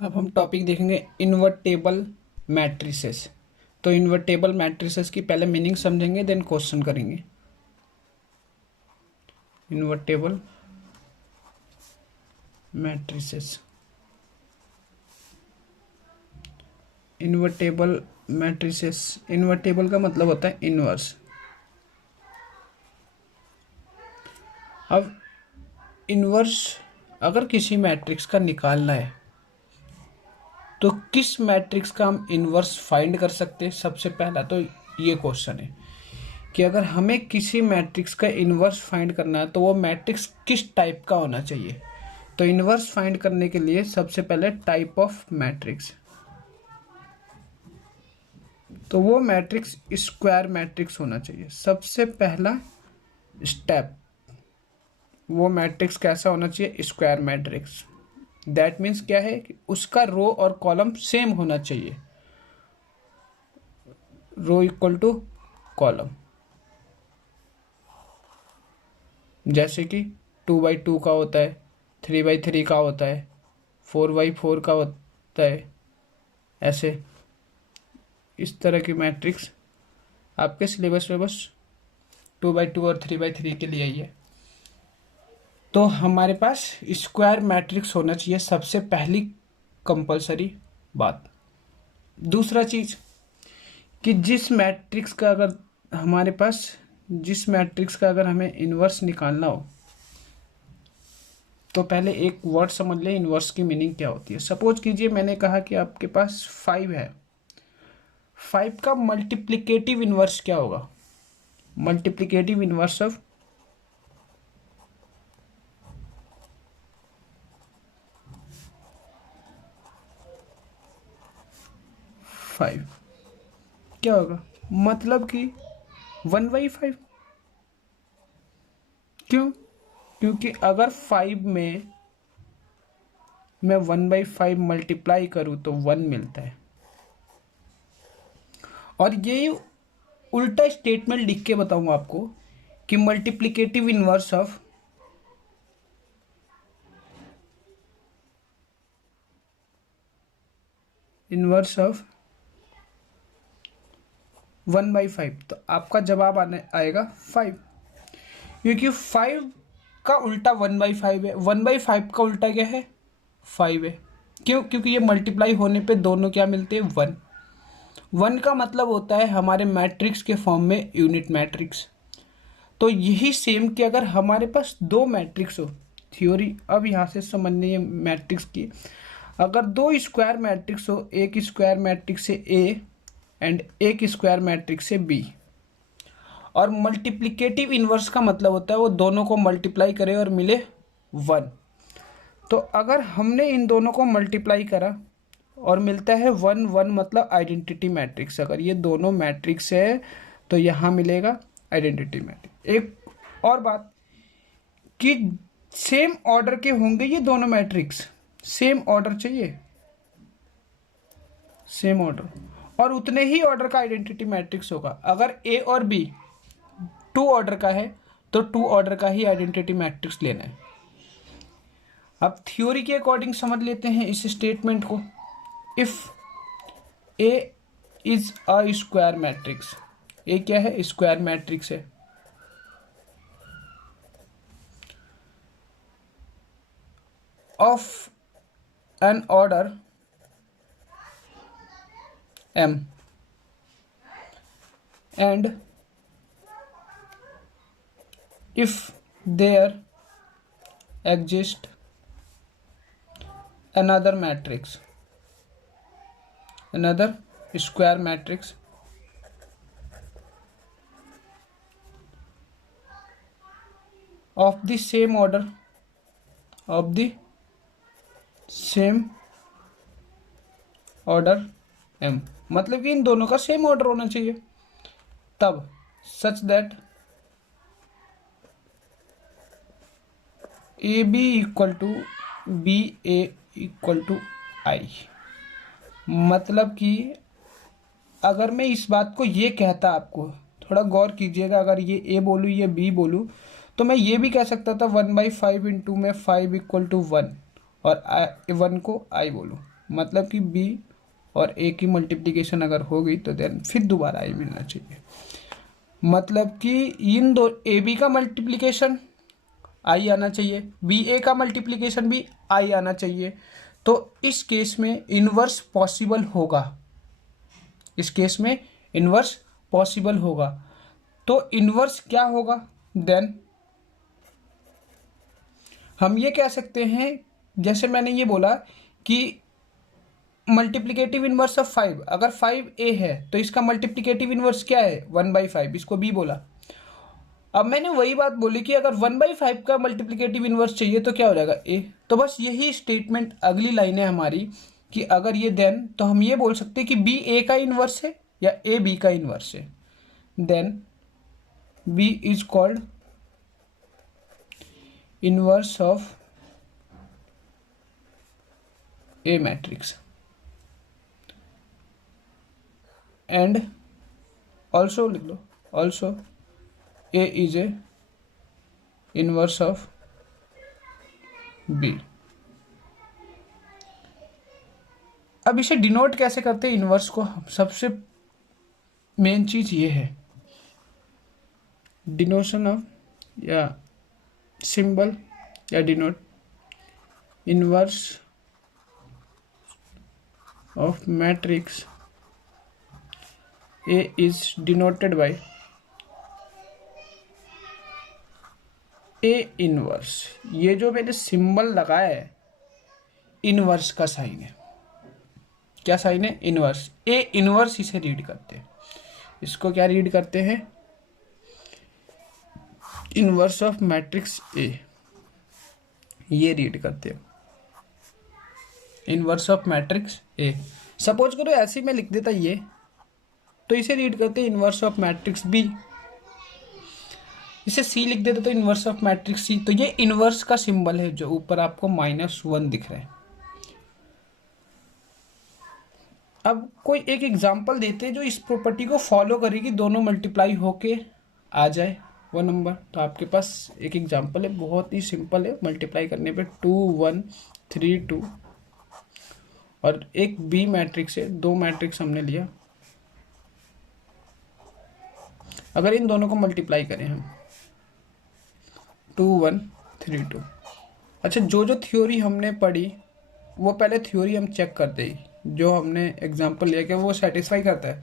अब हम टॉपिक देखेंगे इन्वर्टेबल मैट्रिसेस। तो इन्वर्टेबल मैट्रिसेस की पहले मीनिंग समझेंगे, देन क्वेश्चन करेंगे। Invertible matrices, invertible matrices, invertible का मतलब होता है इनवर्स। अब इनवर्स अगर किसी मैट्रिक्स का निकालना है तो किस मैट्रिक्स का हम इनवर्स फाइंड कर सकते हैं? सबसे पहला तो ये क्वेश्चन है कि अगर हमें किसी मैट्रिक्स का इनवर्स फाइंड करना है तो वो मैट्रिक्स किस टाइप का होना चाहिए। तो इनवर्स फाइंड करने के लिए सबसे पहले टाइप ऑफ मैट्रिक्स, तो वो मैट्रिक्स स्क्वायर मैट्रिक्स होना चाहिए। सबसे पहला स्टेप, वो मैट्रिक्स कैसा होना चाहिए? Square matrix. दैट मीन्स क्या है कि उसका रो और कॉलम सेम होना चाहिए, रो इक्वल टू कॉलम। जैसे कि 2x2 का होता है, 3x3 का होता है, 4x4 का होता है। ऐसे इस तरह की मैट्रिक्स आपके सिलेबस में बस 2x2 और 3x3 के लिए ही है। तो हमारे पास स्क्वायर मैट्रिक्स होना चाहिए, सबसे पहली कंपलसरी बात। दूसरा चीज कि जिस मैट्रिक्स का अगर हमारे पास जिस मैट्रिक्स का अगर हमें इन्वर्स निकालना हो तो पहले एक वर्ड समझ लें इन्वर्स की मीनिंग क्या होती है। सपोज कीजिए मैंने कहा कि आपके पास 5 है, 5 का मल्टीप्लिकेटिव इन्वर्स क्या होगा? मल्टीप्लिकेटिव इन्वर्स ऑफ 5 क्या होगा? मतलब कि 1/5। क्यों? क्योंकि अगर 5 में मैं 1/5 मल्टीप्लाई करूं तो 1 मिलता है। और ये उल्टा स्टेटमेंट लिख के बताऊंगा आपको कि multiplicative inverse of inverse of 1/5, तो आपका जवाब आने आएगा 5, क्योंकि 5 का उल्टा 1/5 है, 1/5 का उल्टा क्या है? 5 है। क्यों? क्योंकि ये मल्टीप्लाई होने पे दोनों क्या मिलते हैं? 1। 1 का मतलब होता है हमारे मैट्रिक्स के फॉर्म में यूनिट मैट्रिक्स। तो यही सेम कि अगर हमारे पास दो मैट्रिक्स हो, थ्योरी अब यहाँ से समझने ये मैट्रिक्स की, अगर दो स्क्वायर मैट्रिक्स हो, एक स्क्वायर मैट्रिक्स से ए एंड एक स्क्वायर मैट्रिक्स से बी, और मल्टीप्लिकेटिव इनवर्स का मतलब होता है वो दोनों को मल्टीप्लाई करे और मिले 1। तो अगर हमने इन दोनों को मल्टीप्लाई करा और मिलता है 1 1, मतलब आइडेंटिटी मैट्रिक्स। अगर ये दोनों मैट्रिक्स है तो यहाँ मिलेगा आइडेंटिटी मैट्रिक्स। एक और बात कि सेम ऑर्डर के होंगे ये दोनों मैट्रिक्स, सेम ऑर्डर चाहिए, सेम ऑर्डर, और उतने ही ऑर्डर का आइडेंटिटी मैट्रिक्स होगा। अगर ए और बी 2 ऑर्डर का है तो 2 ऑर्डर का ही आइडेंटिटी मैट्रिक्स लेना है। अब थ्योरी के अकॉर्डिंग समझ लेते हैं इस स्टेटमेंट को। If A is a square matrix, A क्या है? स्क्वायर मैट्रिक्स है। Of an order m and if there exist another matrix, another square matrix of the same order, of the same order m, मतलब कि इन दोनों का same order होना चाहिए, तब such that A B equal to B A equal to I. मतलब कि अगर मैं इस बात को ये कहता, आपको थोड़ा गौर कीजिएगा, अगर ये ए बोलूँ ये बी बोलूँ तो मैं ये भी कह सकता था 1/5 इंटू में 5 इक्वल टू 1 और 1 को आई बोलूँ। मतलब कि बी और ए की मल्टीप्लिकेशन अगर हो गई तो देन फिर दोबारा आई मिलना चाहिए। मतलब कि इन दो ए बी का मल्टीप्लिकेशन आई आना चाहिए, बी ए का मल्टीप्लिकेशन भी आई आना चाहिए। तो इस केस में इन्वर्स पॉसिबल होगा, इस केस में इन्वर्स पॉसिबल होगा। तो इन्वर्स क्या होगा, देन हम ये कह सकते हैं, जैसे मैंने ये बोला कि मल्टीप्लिकेटिव इन्वर्स ऑफ 5, अगर 5a है तो इसका मल्टीप्लिकेटिव इन्वर्स क्या है 1/5, इसको b बोला। अब मैंने वही बात बोली कि अगर 1/5 का मल्टीप्लिकेटिव इन्वर्स चाहिए तो क्या हो जाएगा a। तो बस यही स्टेटमेंट अगली लाइन है हमारी कि अगर ये देन, तो हम ये बोल सकते हैं कि b a का इन्वर्स है या a b का इन्वर्स है। Then b is called inverse of a matrix and also लिख लो, also A is a inverse of B। अब इसे डिनोट कैसे करते हैं इनवर्स को, सबसे मेन चीज ये है डिनोशन ऑफ या सिंबल या denote inverse of matrix A is denoted by A inverse. ये जो मैंने सिंबल लगाया है इनवर्स का साइन है, क्या साइन है, इनवर्स। A इनवर्स इसे रीड करते हैं, इसको क्या रीड करते हैं, इनवर्स ऑफ मैट्रिक्स A, ये रीड करते हैं inverse of matrix A। Suppose करो ऐसे ही मैं लिख देता ये, तो इसे रीड करते हैं इनवर्स ऑफ मैट्रिक्स B। इसे C लिख देते तो इनवर्स ऑफ मैट्रिक्स C। तो ये इनवर्स का सिंबल है जो ऊपर आपको -1 दिख रहा है। अब कोई एक एग्जांपल देते हैं जो इस प्रॉपर्टी को फॉलो करेगी, दोनों मल्टीप्लाई होके आ जाए वो नंबर। तो आपके पास एक एग्जांपल है, बहुत ही सिंपल है, मल्टीप्लाई करने पे 2 1 3 2 और एक B मैट्रिक्स है, दो मैट्रिक्स हमने लिया। अगर इन दोनों को मल्टीप्लाई करें हम 2 1 3 2। अच्छा, जो जो थ्योरी हमने पढ़ी वो पहले थ्योरी हम चेक करते ही, जो हमने एग्जांपल लिया कि वो सेटिस्फाई करता है।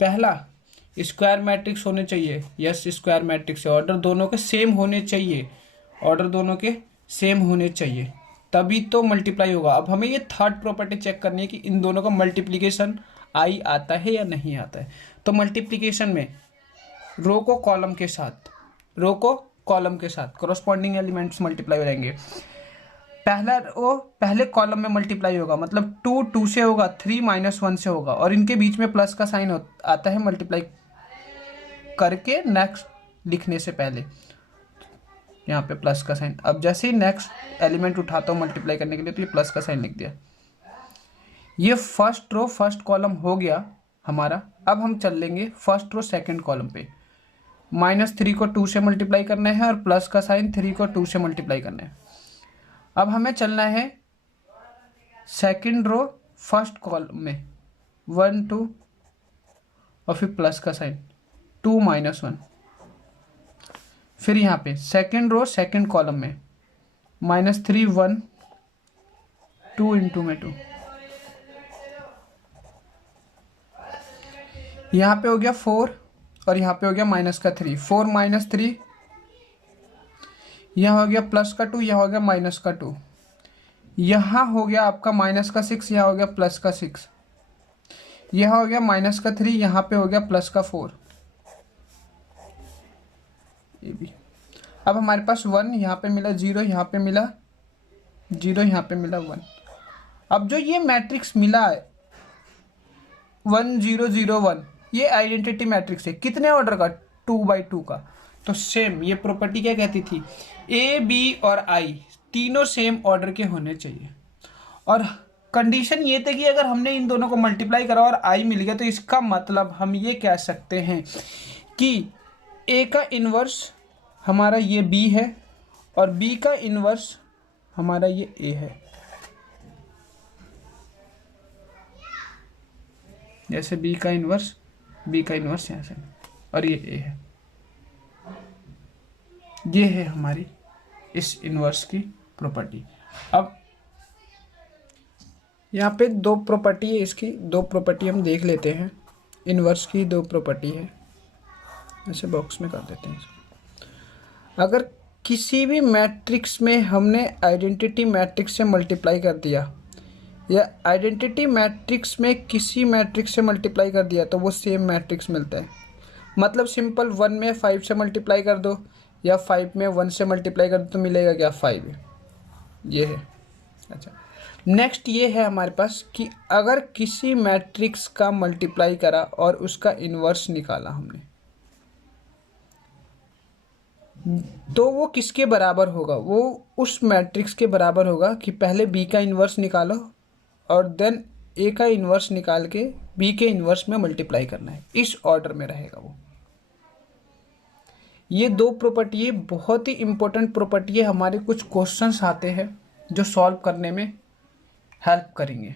पहला, स्क्वायर मैट्रिक्स होने चाहिए, यस स्क्वायर मैट्रिक्स है, ऑर्डर दोनों के सेम होने चाहिए, ऑर्डर दोनों के सेम होने चाहिए, तभी तो मल्टीप्लाई होगा। अब हमें ये थर्ड प्रॉपर्टी चेक करनी है कि इन दोनों का मल्टीप्लिकेशन आई आता है या नहीं आता है। तो मल्टीप्लिकेशन में रो को कॉलम के साथ, रो को कॉलम के साथ कॉरस्पॉन्डिंग एलिमेंट्स मल्टीप्लाई हो जाएंगे। पहला रो पहले कॉलम में मल्टीप्लाई होगा, मतलब 2 2 से होगा, 3 -1 से होगा, और इनके बीच में प्लस का साइन आता है मल्टीप्लाई करके नेक्स्ट लिखने से पहले, यहाँ पे प्लस का साइन। अब जैसे ही नेक्स्ट एलिमेंट उठाता हूँ मल्टीप्लाई करने के लिए तो ये प्लस का साइन लिख दिया। ये फर्स्ट रो फर्स्ट कॉलम हो गया हमारा। अब हम चल लेंगे फर्स्ट रो सेकंड कॉलम पे। -3 को 2 से मल्टीप्लाई करना है और प्लस का साइन 3 को 2 से मल्टीप्लाई करना है। अब हमें चलना है सेकंड रो फर्स्ट कॉलम में 1 2 और फिर प्लस का साइन 2 -1। फिर यहाँ पे सेकंड रो सेकंड कॉलम में -3 1 2 इंटू में 2। यहाँ पे हो गया 4 और यहाँ पे हो गया -3, 4 -3, यहाँ हो गया +2, यहाँ हो गया -2, यहाँ हो गया आपका -6, यहाँ हो गया +6, यहाँ हो गया -3, यहाँ पे हो गया +4, ये भी। अब हमारे पास 1, यहाँ पे मिला 0, यहाँ पे मिला 0, यहाँ पे मिला 1। अब जो ये मैट्रिक्स मिला है 1 0 0 1, ये आइडेंटिटी मैट्रिक्स है, कितने ऑर्डर का, 2/2 का। तो सेम ये प्रॉपर्टी क्या कहती थी, ए बी और आई तीनों सेम ऑर्डर के होने चाहिए। और कंडीशन ये थी कि अगर हमने इन दोनों को मल्टीप्लाई करा और आई मिल गया तो इसका मतलब हम ये कह सकते हैं कि ए का इन्वर्स हमारा ये बी है और बी का इन्वर्स हमारा ये ए है। जैसे बी का इन्वर्स यहाँ से, और ये ए है। ये है हमारी इस इन्वर्स की प्रॉपर्टी। अब यहाँ पे दो प्रॉपर्टी है, इसकी दो प्रॉपर्टी हम देख लेते हैं। इन्वर्स की दो प्रॉपर्टी है, ऐसे बॉक्स में कर देते हैं इसको। अगर किसी भी मैट्रिक्स में हमने आइडेंटिटी मैट्रिक्स से मल्टीप्लाई कर दिया, या आइडेंटिटी मैट्रिक्स में किसी मैट्रिक्स से मल्टीप्लाई कर दिया, तो वो सेम मैट्रिक्स मिलता है। मतलब सिंपल 1 में 5 से मल्टीप्लाई कर दो, या 5 में 1 से मल्टीप्लाई कर दो, तो मिलेगा क्या? 5। ये है। अच्छा, नेक्स्ट ये है हमारे पास कि अगर किसी मैट्रिक्स का मल्टीप्लाई करा और उसका इन्वर्स निकाला हमने, तो वो किसके बराबर होगा? वो उस मैट्रिक्स के बराबर होगा कि पहले बी का इन्वर्स निकालो और देन ए का इन्वर्स निकाल के बी के इन्वर्स में मल्टीप्लाई करना है। इस ऑर्डर में रहेगा वो। ये दो प्रॉपर्टी बहुत ही इंपॉर्टेंट प्रॉपर्टी है, हमारे कुछ क्वेश्चंस आते हैं जो सॉल्व करने में हेल्प करेंगे।